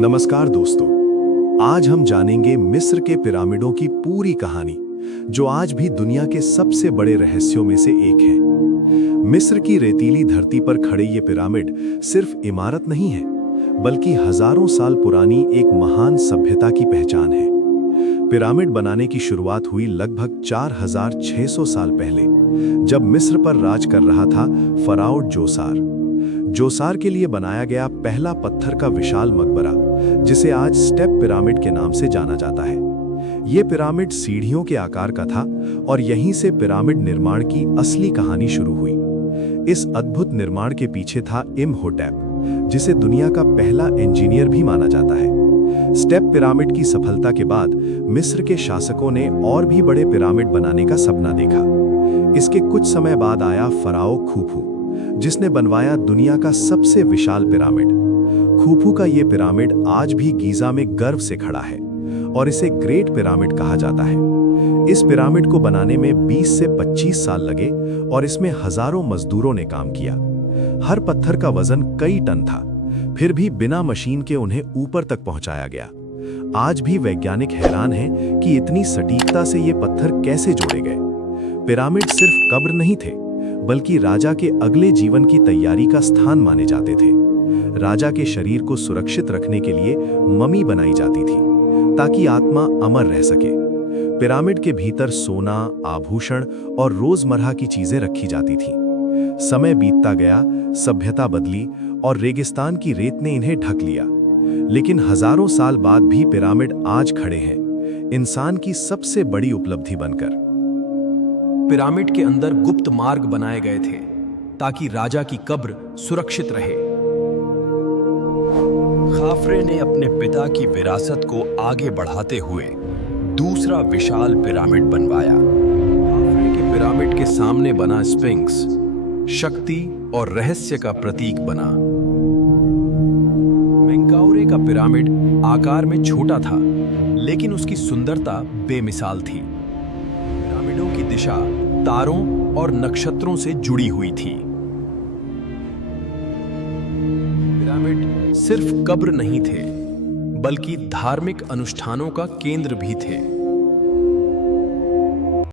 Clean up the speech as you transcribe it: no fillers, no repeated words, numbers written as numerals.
नमस्कार दोस्तों, आज हम जानेंगे मिस्र के पिरामिडों की पूरी कहानी, जो आज भी दुनिया के सबसे बड़े रहस्यों में से एक है। मिस्र की रेतीली धरती पर खड़े ये पिरामिड सिर्फ इमारत नहीं है, बल्कि हजारों साल पुरानी एक महान सभ्यता की पहचान है। पिरामिड बनाने की शुरुआत हुई लगभग 4600 साल पहले, जब मिस्र पर राज कर रहा था फराओ जोसार के लिए बनाया गया पहला पत्थर का विशाल मकबरा, जिसे आज स्टेप पिरामिड के नाम से जाना जाता है। ये पिरामिड सीढ़ियों के आकार का था और यहीं से पिरामिड निर्माण की असली कहानी शुरू हुई। इस अद्भुत निर्माण के पीछे था इमहोटेप, जिसे दुनिया का पहला इंजीनियर भी माना जाता है। स्टेप पिरामिड की सफलता के बाद मिस्र के शासकों ने और भी बड़े पिरामिड बनाने का सपना देखा। इसके कुछ समय बाद आया फराओ खुफू, जिसने बनवाया दुनिया का सबसे विशाल पिरामिड। खुफू का ये पिरामिड आज भी गीजा में गर्व से खड़ा है और इसे ग्रेट पिरामिड कहा जाता है। इस पिरामिड को बनाने में 20 से 25 साल लगे और इसमें हजारों मजदूरों ने काम किया। हर पत्थर का वजन कई टन था, फिर भी बिना मशीन के उन्हें ऊपर तक पहुंचाया गया। आज भी वैज्ञानिक हैरान हैं कि इतनी सटीकता से ये पत्थर कैसे जोड़े गए। पिरामिड सिर्फ कब्र नहीं थे, बल्कि राजा के अगले जीवन की तैयारी का स्थान माने जाते थे। राजा के शरीर को सुरक्षित रखने के लिए ममी बनाई जाती थी, ताकि आत्मा अमर रह सके। पिरामिड के भीतर सोना, आभूषण और रोजमर्रा की चीजें रखी जाती थीं। समय बीतता गया, सभ्यता बदली और रेगिस्तान की रेत ने इन्हें ढक लिया। लेकिन हजारों साल बाद भी पिरामिड आज खड़े हैं, इंसान की सबसे बड़ी उपलब्धि बनकर। पिरामिड के अंदर गुप्त मार्ग बनाए गए थे, ताकि राजा की कब्र सुरक्षित रहे। खाफरे ने अपने पिता की विरासत को आगे बढ़ाते हुए दूसरा विशाल पिरामिड बनवाया। खाफरे के पिरामिड के सामने बना स्फिंक्स शक्ति और रहस्य का प्रतीक बना। मेंकाउरे का पिरामिड आकार में छोटा था, लेकिन उसकी सुंदरता बेमिसाल थी। पिरामिडों की दिशा तारों और नक्षत्रों से जुड़ी हुई थी। पिरामिड सिर्फ कब्र नहीं थे, बल्कि धार्मिक अनुष्ठानों का केंद्र भी थे।